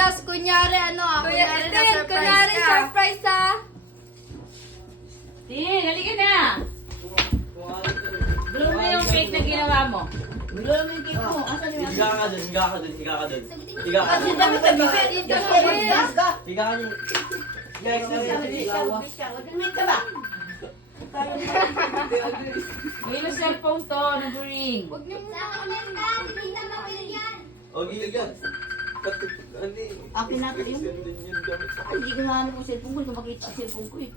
Jazz, kunyari kunyari na surprise Kunyari ka. surprise ah. Tin, halika na. Blow mo yung cake na ginawa mo. Blow mo yung cake mo. Asan yung Higa ka dun, higa ka dun, higa ka dun. Higa ka Kasi dun. dami sa buffet. Higa ka dun. Guys, May na cellphone to, nag-ring. Huwag niyo muna kulitan. Hindi na mawilyan. O, gigan. Akin natin yun. Ay, hindi ko nga ano kung cellphone ko. Hindi ko makita ang cellphone ko eh.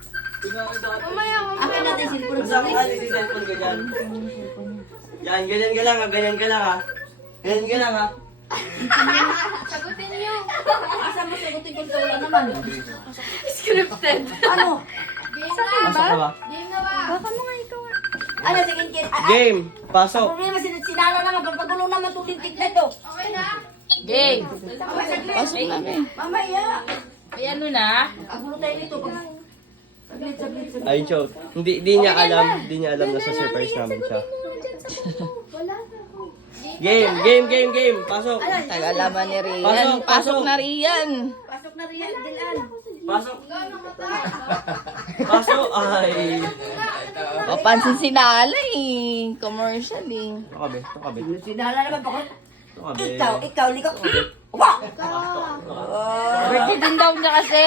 Mamaya. Akin natin yung cellphone ko. Masama ka din cellphone ka dyan. Yan, ganyan ka lang ha, ganyan ka lang ha. Ganyan ka lang ha. Sagutin niyo. Asa mo sagutin ko ito? Wala naman. Scripted. Ano? Game na. Pasok ka ba? Game na ba? Baka mo nga ikaw. Ano, sige, Game, Ang pasok. problema, sinala naman. Pagpagulo naman itong tintig na ito. Okay na? Game. Pasok namin. Mamaya. Ay, ano na? Agulo tayo nito. Saglit. Ay, joke. Hindi niya alam na sa surprise namin siya. Game. Pasok. Tagalaman ni Pasok, pasok. Rian. Pasok na Rian, Dilan. Pasok. Pasok. Ay. Papansin si Nala eh. Commercial eh. Ito kabe. Sinala naman pa ko. Ito kabe. Ikaw, ikaw. Wah! Birthday din daw niya kasi.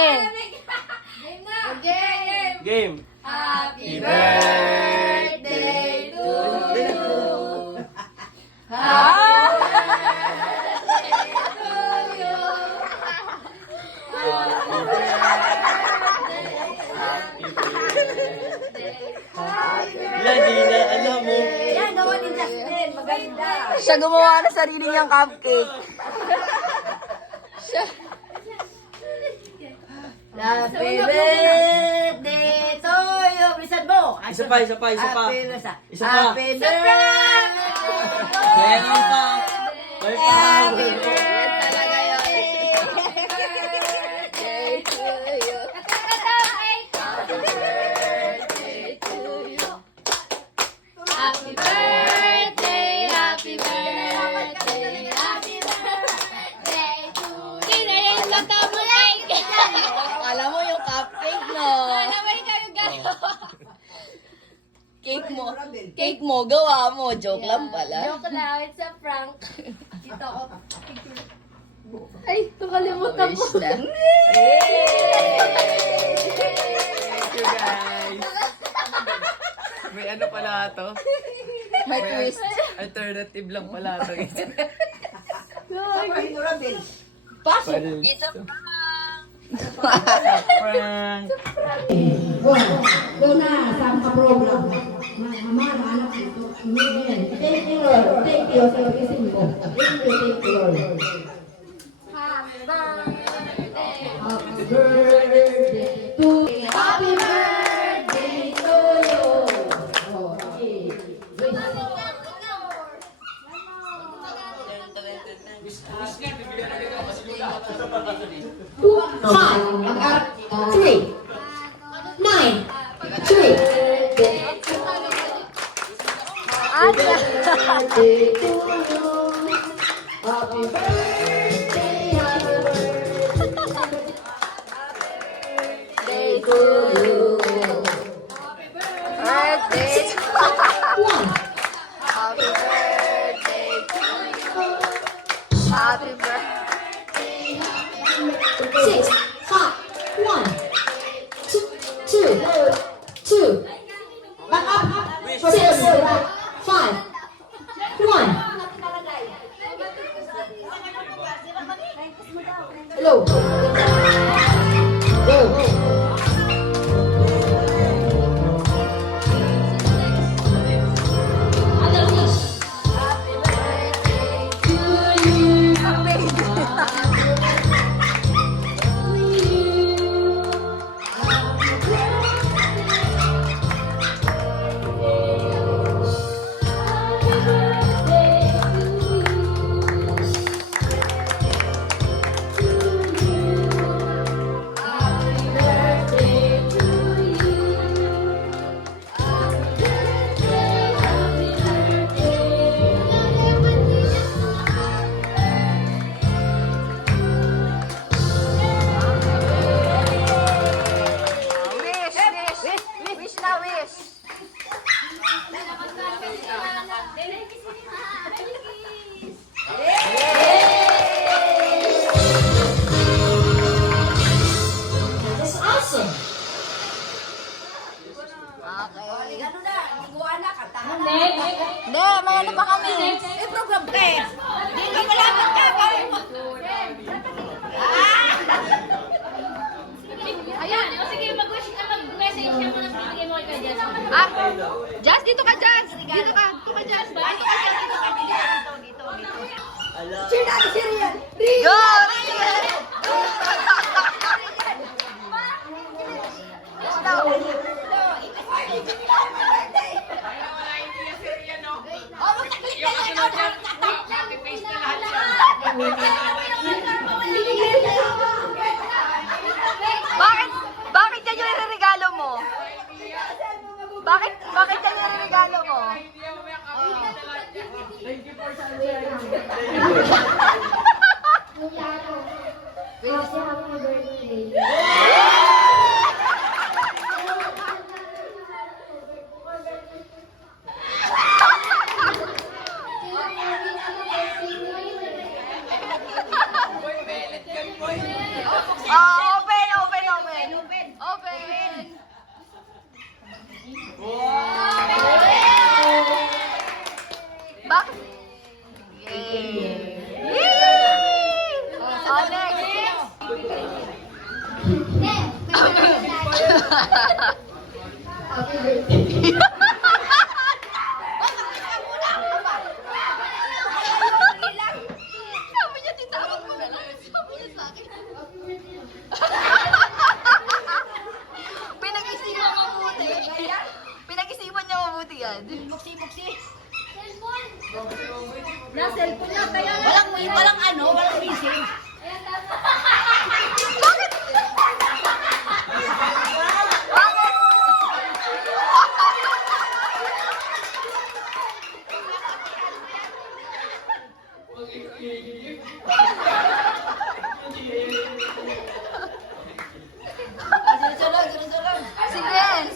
Game na. Game. Game. Happy birthday to you. Yan, di na alam mo. Yan, gawa ni Justin. Maganda. Siya gumawa ng sarili niyang cupcake. Happy birthday to you. Bilisan mo. Isa pa. Happy birthday. Isa pa. Happy birthday. Meron pa. May pa. Happy birthday. Talaga yun. Happy birthday, happy birthday, happy birthday to you. Kinayin lang ka mo cake. Alam mo yung cupcake, no? Ano ba yung gano'n? Cake mo, gawa mo. Joke lang pala. Joke lang, it's a prank. Dito ako. Ay, nakalimutan ko. Wish na. Thank you guys. May ano pala to? May twist. Alternative lang pala to. Pasok. Ito Prank. Doon na, saan ka program? Mama, anak ito. Thank you, Lord. Thank you sa pag-isip mo. Thank you, Lord. Happy birthday. Happy birthday to you. Happy birthday to you. Okay. Five, 3, 9, 3. Happy birthday to you. Happy birthday, happy birthday to you. birthday. One, Happy birthday to you. Happy birthday. 6, 5, 1, 2. Back up. 6, 5, 1. Hello. Go. Ala. Go! Rian! Bakit yan yung regalo mo? Bakit yan yung regalo mo? Happy birthday. Open! Bakit? Yay! Oh, next! Happy birthday. Sabi niya, titawag mo na lang. Sabi niya sa akin. Pinag-isipan mabuti. Pinag-isipan niya mabuti yan. Walang missing. Bakit? Bakit?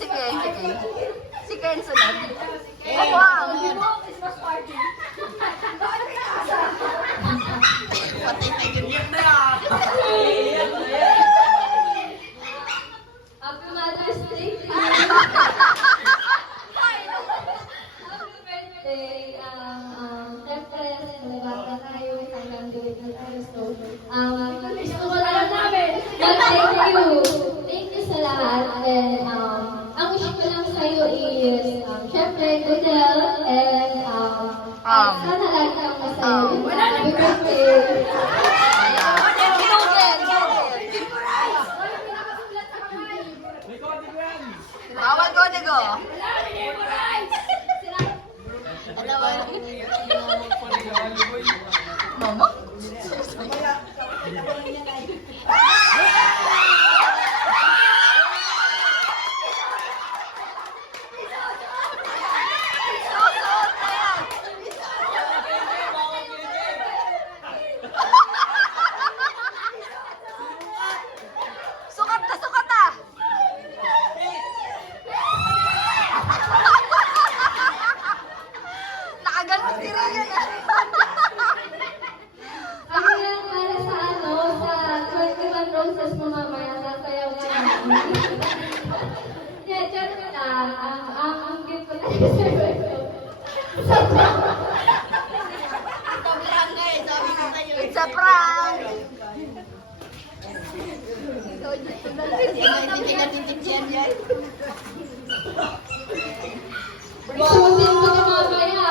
Sige. Si Ken sunod. Oh, wow. Happy Mother's Day. Happy birthday. Siyempre, nabata tayo hanggang gawin ng gusto. Gusto ko lang namin. Thank you. Thank you sa lahat. And ang wish ko lang sa'yo is, siyempre, good health and sana lagi kang masaya. Happy birthday. Bawal ko, Digo. Mama? Susuot na yan. Sukat na. Nakaganon si Rian ah. Ako yan para sa 21 roses mo mamaya, sasayaw ka namin. Yeah, chat ko na. Ang gift ko na It's a prank. Susin ko na mamaya.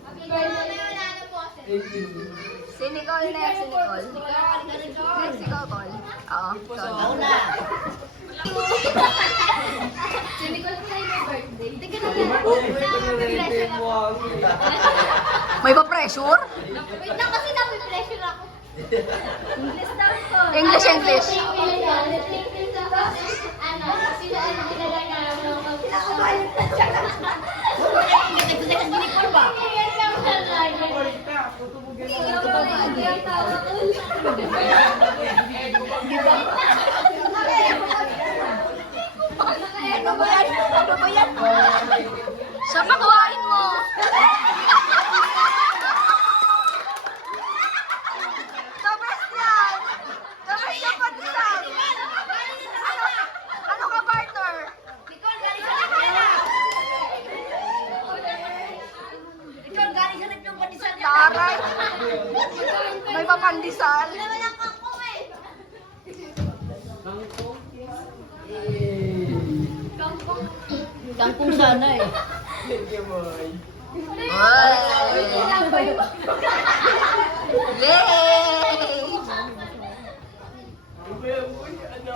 Happy birthday. Si Nicole next, si Nicole. Next, si Nicole. Oo, ikaw na. Hindi ko na sa'yo may birthday. Hindi ka na May pa-pressure? Wait lang kasi napipressure ako. English lang ko. English. Ano ba yan? Siya pakuhain mo. Kabes yan. Kabes yung pandesal. Ano ka, partner? Taray. May papandesal. Kangkong sana eh. Yay!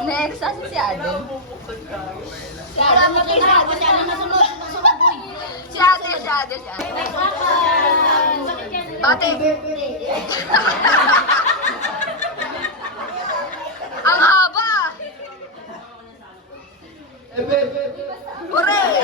Next, saan si Ate? Si Ate, si Ate. Bate. Ang haba! Hooray!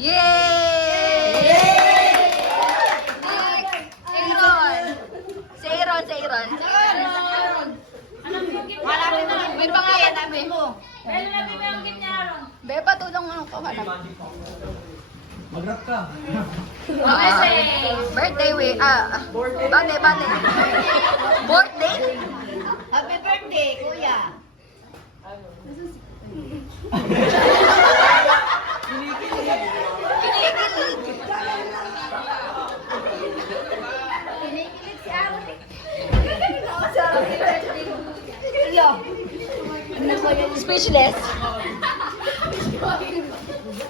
Yay! Next, Aaron. May pangalan namin mo. Beba, tulong mo ko hanap. Mag-rap ka. Birthday week. Bate. Birthday? Happy birthday, kuya. Kinikilig. Speechless.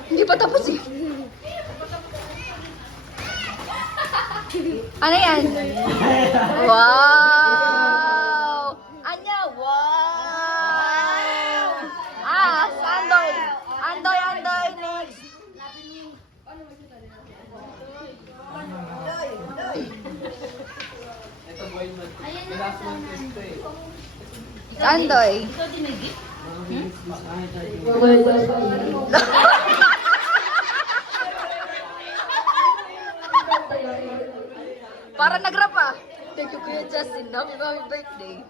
Hindi pa tapos eh. Ano yan? Wow! Anya, wow! Andoy, next. Andoy. Para nag-rap ah. Thank you, Kuya Justin. Happy birthday.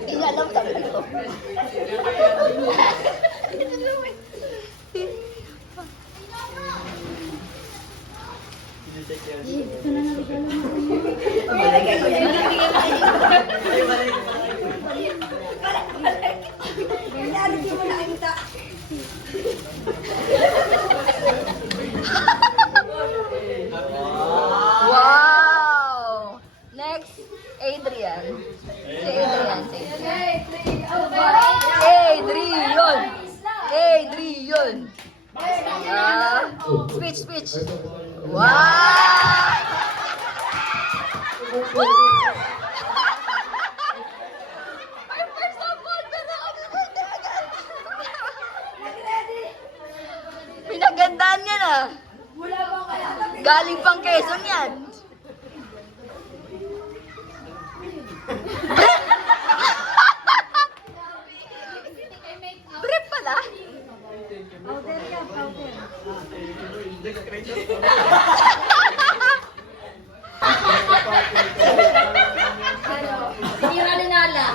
Hindi alam sabi ko. Wow! Next, Adrian. Adrian. Speech. Wow! My first award, pero happy birthday agad. Pinagandaan niya na. Galing pang Quezon yan. Brief pala. Tinira ni Nala.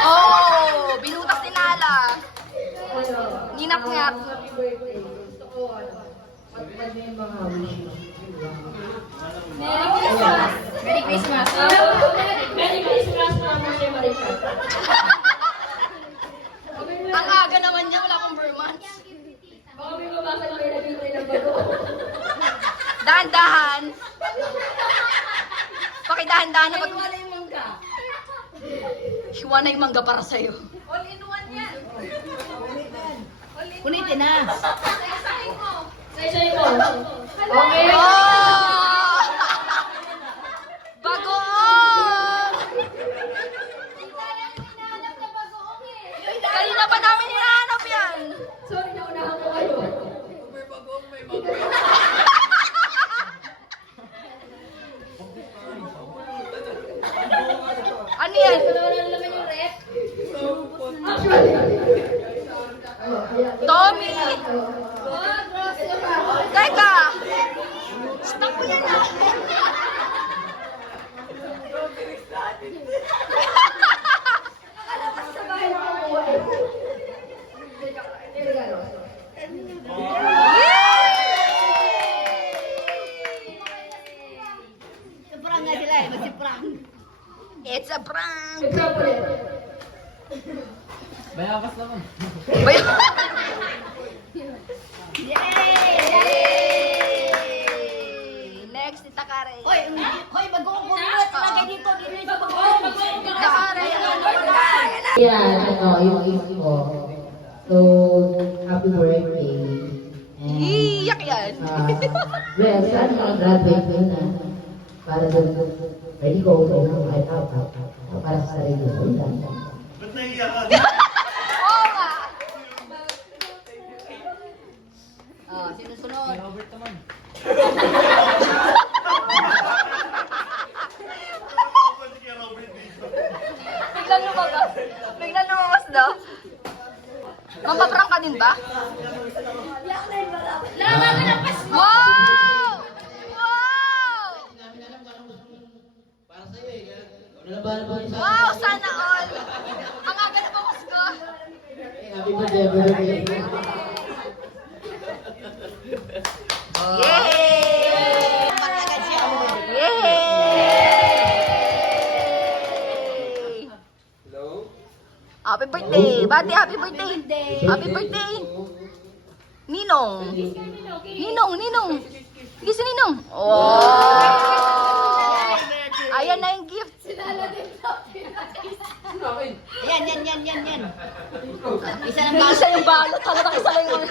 Oh, binutas ni Nala. Ninap-ngap. Happy birthday. Gusto ko, pag may mga wish mo. Merry Christmas. Merry Christmas, Mama Shea Maricel. Ang aga naman niya, wala pang months. Baka may mabasag kayo na bintay ng bago. Dahan-dahan. Pakidahan-dahan na Wala yung mangga. Hiwa na yung mangga para sa'yo. Kunitin na. Say mo. Okay. Oh! Bagoong! Kanina pa namin hinahanap yan. Sorry, naunahan ko kayo. Ano yan? Wala naman yung rep. Actually. Tommy! Oh, gross ka. Teka! Stop mo yan ah! Prank nga sila eh, kasi prank. It's a prank! Example. Bayabas naman. Bayo. Next, Tita Karen. Hoy, mag-uungkulot. Lagay dito. Dito sa Tita Karen. Yan, yung gift ko. So, happy birthday. And, Iyak yan. well, sana mag-graduate ko na. Para doon, ready ko sa isang para sa sarili ko. Ba't naiiyak ka? Oo nga. Oh, sinusunod. Robert naman. Biglang lumabas. Biglang lumabas daw. Mapaprang ka din ba? Wow! Wow! Wow, sana all! Ang aga na bukas ko. Happy birthday. Yay! Yay! Hello? Happy birthday! Bati, happy birthday! Happy birthday! Ninong! Ninong, Ninong! Hindi si Ninong! Oh! Ayan na yung gift! Yan. Isa yung balot, talagang isa lang yung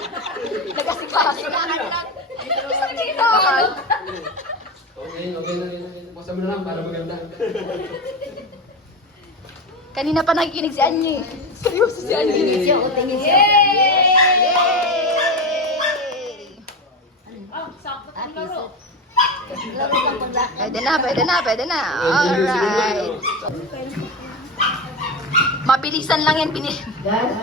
nagasikaso. Isa lang yung tawag. Okay na. Buksan mo na lang para maganda. Kanina pa nakikinig si Anye. Seryoso si Anye. Tingin siya. Yay! Pwede na. Alright. Mabilisan lang yan, God,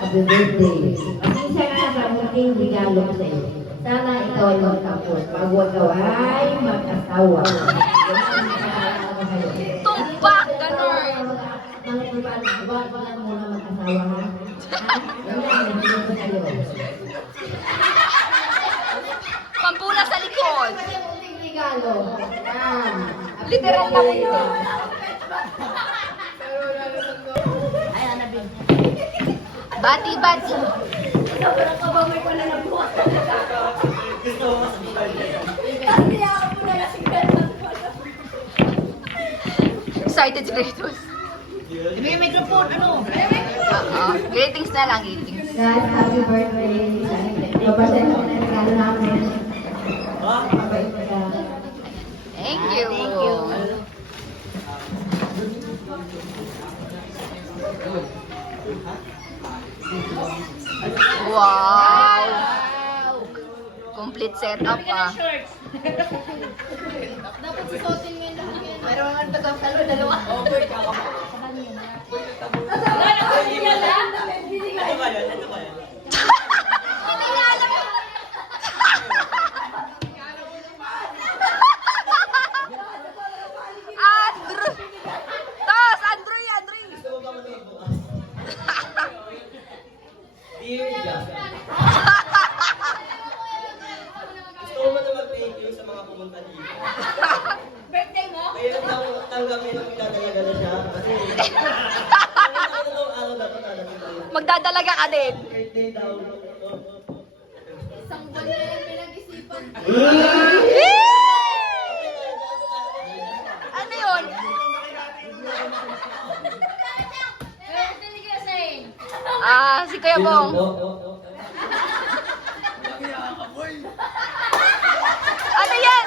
happy birthday. Pasensya ka sa munting regalo ko sa iyo. Sana ikaw ay magtapos. Pag ikaw ay mag-asawa. Tumpak, ganun. Mga tupan, wag mo lang muna mag-asawa ha. Yan lang, nabigyan ko sa iyo. Pampuna sa likod. Munting regalo. Yan. Literal na ito. Bati. Excited si Kratos. May microphone, ano? Greetings na lang, greetings. God, happy birthday. Papasensya na regalo namin. Mabait ka. Thank you. Wow! Complete setup ah. Meron nga nagkakalo, dalawa. Ano ba yan? Hindi nga alam yun. Andrew! Tas! Andrew! Dear God. Gusto ko na mag-thank you sa mga pumunta dito. Birthday mo? Kaya tanggapin ang pinadalaga na siya. Kasi, araw dapat tanggapin ko yun. Magdadalaga ka din. Birthday daw. Isang buwan na yung pinag-isipan. Ano yun? Si Kuya Bong. Ano yan?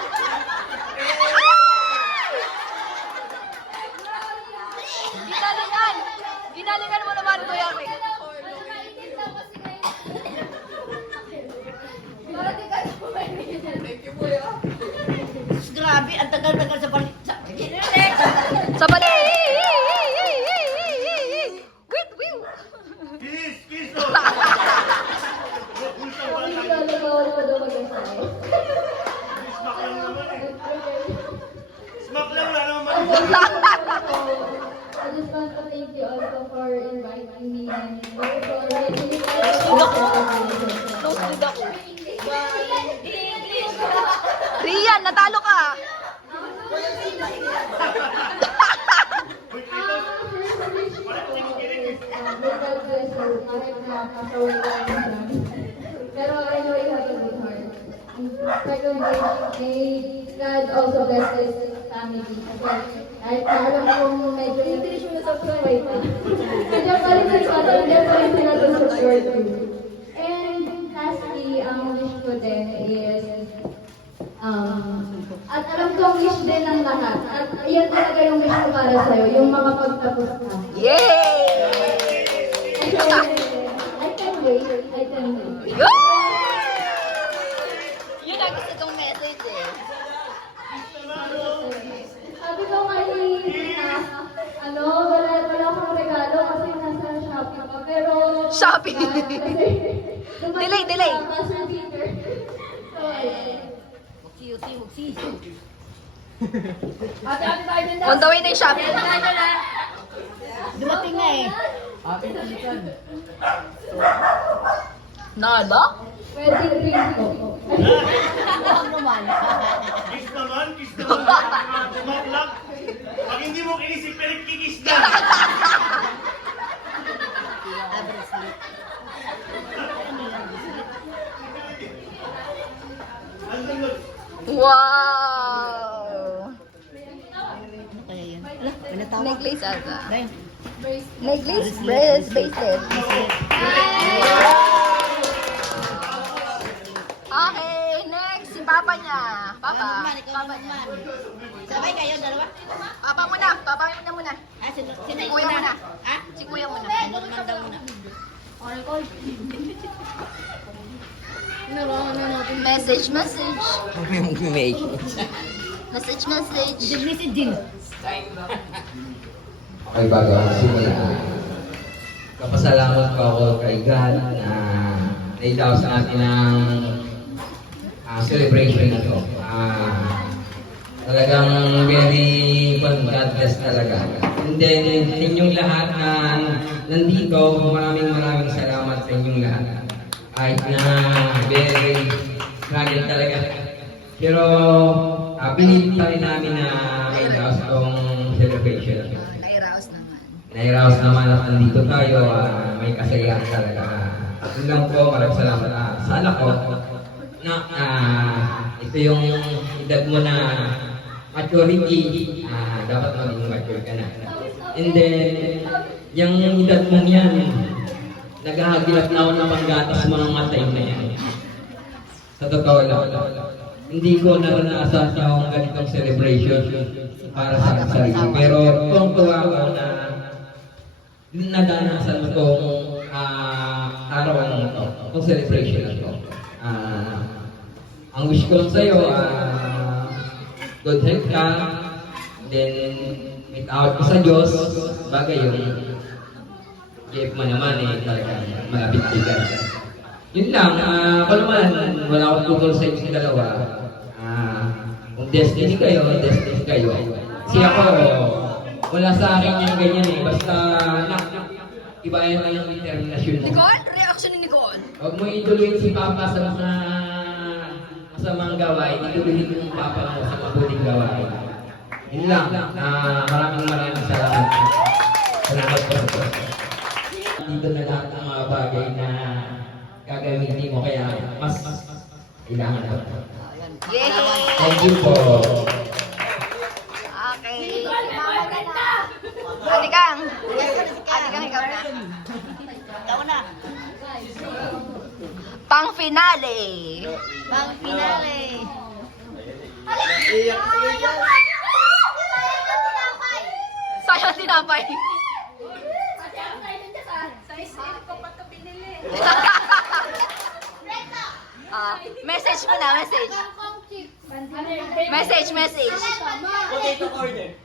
Ginalingan mo naman, Kuya Rick. Grabe, ang tagal-tagal sa palit. Sa bali. Wait. Kiss! Kiss! second wish, God also bless his family. Kasi kahit na alam kong medyo hindi siya na-subscribe. Nandiyan pa rin sila, nandiyan pa rin sila to support you. And lastly, ang wish ko din is, at alam ko ang wish din ng lahat. At yan talaga yung wish ko para sa'yo, yung mga pagtapos ka. Yay! I can wait. I can wait. Yun ang gusto kong message eh. Sabi ko kay wala akong regalo kasi nasa Shopee pa. Pero, Shopee. Delay. Delay. Tapos na Twitter. So, On the way na yung Shopee. Dumating na eh. Nala? pwede rin po. Huwag naman. Kiss naman. Tumaklak. Pag hindi mo kinisip, pero kikis na. Wow! Kaya yan. Ala, may natawa. Necklace ata. Dahil, Necklace, bracelet. Okay, next, si Papa niya. Papa. Papa niya. sabay kayo, dalawa? Papa muna. Papa muna. Ah, sino Si Kuya muna. Ah? Si Kuya muna. Normal daw muna. Message. Message. Message din. Okay, bago ako simula, kapasalamat ko ako kay God na naidaw sa atin ang celebration na ito. Talagang very God bless talaga. And then, inyong lahat na nandito, maraming salamat sa inyong lahat. Kahit na very struggle talaga. Pero, pinili pa rin namin na maidaw sa itong celebration. Nairaos naman at nandito tayo, may kasayahan talaga. Yun lang po, maraming salamat. Sana po, na ito yung edad mo na maturity, dapat maging mature ka na. And then, yung edad mo yan, naghahagilap na ako ng panggatas mo ng matay na yan. Sa totoo lang, hindi ko naranasan yung ganitong celebration para sa sarili. Pero kung tuwa ko na nadanasan mo itong araw na ito, itong celebration na ito. Ang wish ko lang sa'yo, good health ka, then without mo sa Diyos, bagay yung gift mo naman talagang malapit bigan. Yun lang, ako naman, wala akong tutol sa inyong dalawa. Kung destiny kayo. Kasi ako, wala sa akin yung ganyan eh. Basta, ibayan lang yung determinasyon mo. Nicole? Reaction ni Nicole? Huwag mo ituloy si Papa sa mga masamang gawain. Ituloy yung Papa mo sa mabuting gawain. Yun lang. Maraming salamat. Salamat po. Dito na lahat ng mga bagay na gagamitin mo. Kaya mas kailangan po. Yay! Thank you po. Okay. Ate Kang, ikaw na. Ikaw na. Pang finale. Sayang tinapay. Message mo na, message. Message. Potato corner.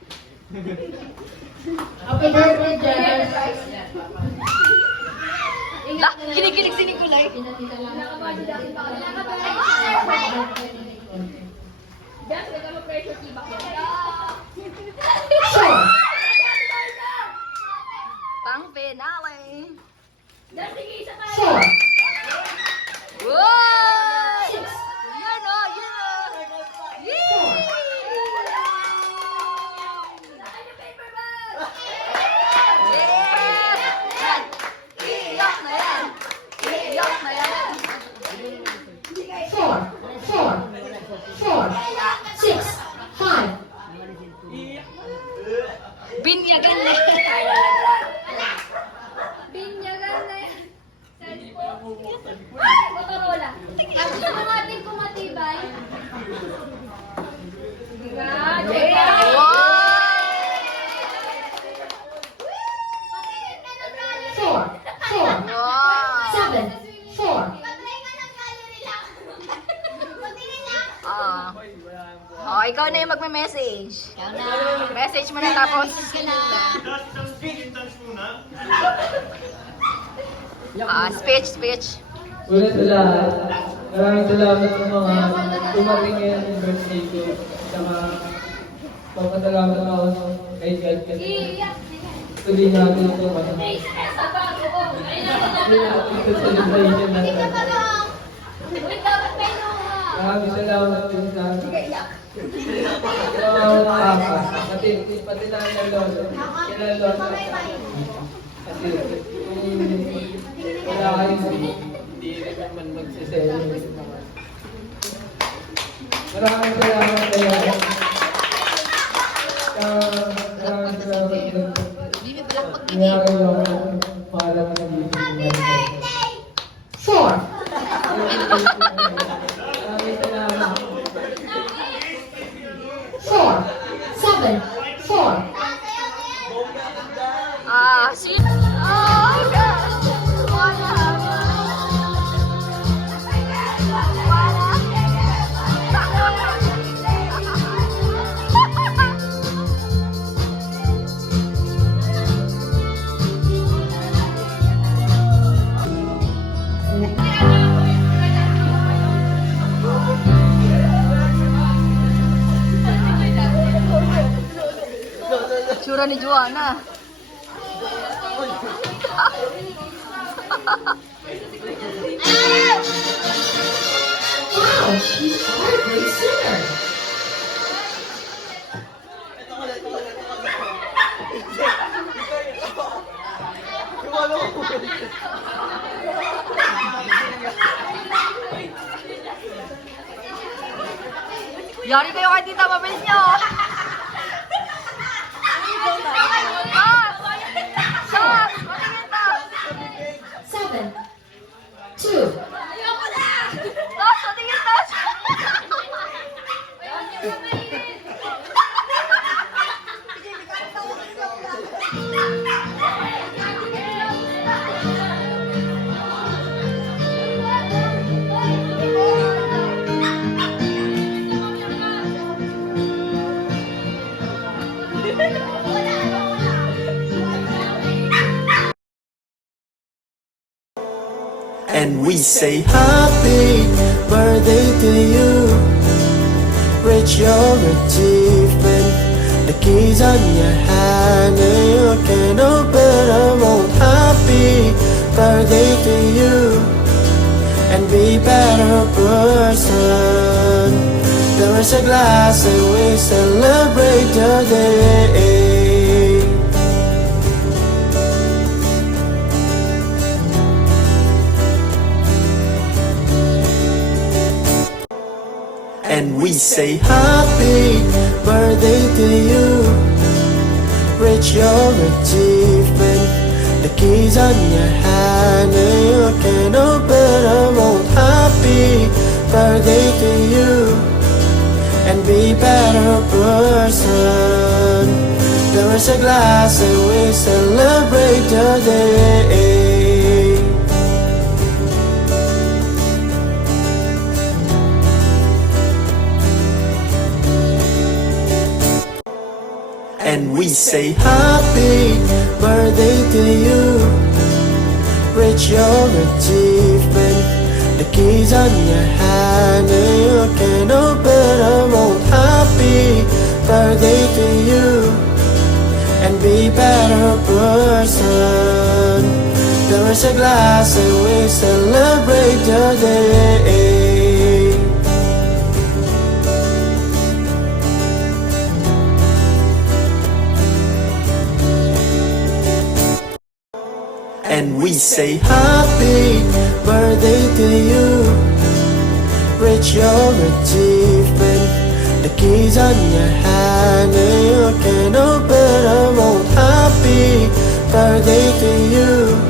Happy birthday, Jess! Kinikilig si Nicolay. Pang finale. Wow! Yan o. Yay! Iyak na yan. Four. ikaw na yung magme-message. Message mo na tapos. Just isang sentence muna. Speech. Una sa lahat, maraming salamat sa mga tumating ngayon ng birthday ko. Saka, papasalamat ako kay God kasi tuloy natin ito. Tuloy natin ito celebration natin. Maraming salamat din sa mga papa. Pati na ang lolo. Kila lolo. Kasi, wala kayo hindi rin naman magsiselo. Maraming salamat kayo. Maraming salamat. Nangyari lang ako. Pangalan ng birthday. 4. Maraming salamat. 4. 7. 4. See? Oh, gosh. Tsura ni Joanna. Wow, you are a great singer. Yari kayo kay Tita, mabilis nyo. Shot! Matingin na! 7. 2. Tos! Matingin, Tos! And we say happy birthday to you. Reach your achievement. The keys on your hand and you can open a road. Happy birthday to you. And be better person. There is a glass and we celebrate the day. And we say happy birthday to you. Reach your achievement. The keys on your hand and you can open a road. Happy birthday to you. And be better person. There is a glass and we celebrate the day. And we say happy birthday to you. Reach your achievement. The keys on your hand and you can open a road. Happy birthday to you. And be better person. There is a glass and we celebrate the day. And we say happy birthday to you. Reach your achievement. The keys on your hand and you can open a road. Happy birthday to you.